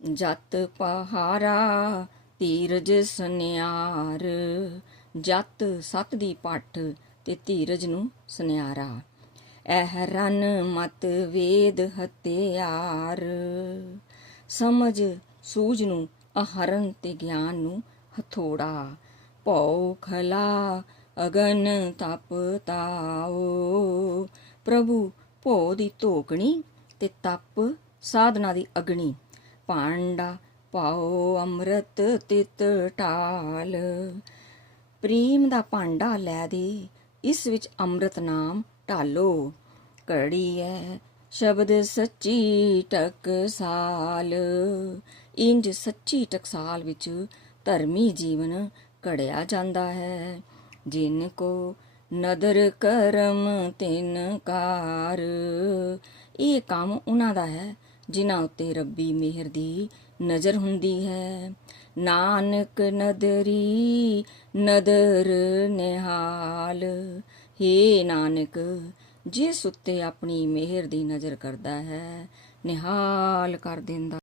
ਜਤ ਪਹਾਰਾ ਧੀਰਜ ਸੁਨਿਆਰ। ਜਤ ਸਤ ਦੀ ਪੱਠ ਤੇ ਧੀਰਜ ਨੂੰ ਸੁਨਿਆਰਾ। ਇਹ ਰਨ ਮਤ ਵੇਦ ਹਤਿਆਰ ਸਮਝ ਸੂਝ ਨੂੰ ਅਹਰਨ ਤੇ ਗਿਆਨ ਨੂੰ ਹਥੋੜਾ। ਭਉ ਖਲਾ ਅਗਨ ਤਪ ਤਾਓ ਪ੍ਰਭੂ ਭੋ ਦੀ ਧੋਕਣੀ ਤੇ ਤਪ ਸਾਧਨਾ ਦੀ ਅਗਣੀ। ਪਾਂਡਾ ਪਾਓ ਅੰਮ੍ਰਿਤ ਤਿਤ ਟਾਲ। ਪ੍ਰੇਮ ਦਾ ਭਾਂਡਾ ਲੈ ਦੇ, ਇਸ ਵਿੱਚ ਅੰਮ੍ਰਿਤ ਨਾਮ ਢਾਲੋ। ਘੜੀ ਐ ਸ਼ਬਦ ਸੱਚੀ ਟਕਸਾਲ। ਇੰਜ ਸੱਚੀ ਟਕਸਾਲ ਵਿੱਚ ਧਰਮੀ ਜੀਵਨ ਘੜਿਆ ਜਾਂਦਾ ਹੈ। ਜਿਨ ਕੋ ਨਦਰ ਕਰਮ ਤਿਨ ਕਾਰ, ਇਹ ਕੰਮ ਉਹਨਾਂ ਦਾ ਹੈ। ਜਿਨ੍ਹਾਂ ਉੱਤੇ ਰੱਬੀ ਮਿਹਰ ਦੀ ਨਜ਼ਰ ਹੁੰਦੀ ਹੈ। ਨਾਨਕ ਨਦਰੀ ਨਦਰ ਨਿਹਾਲ, ਹੇ ਨਾਨਕ, ਜਿਸ ਉੱਤੇ ਆਪਣੀ ਮਿਹਰ ਦੀ ਨਜ਼ਰ ਕਰਦਾ ਹੈ, ਨਿਹਾਲ ਕਰ ਦਿੰਦਾ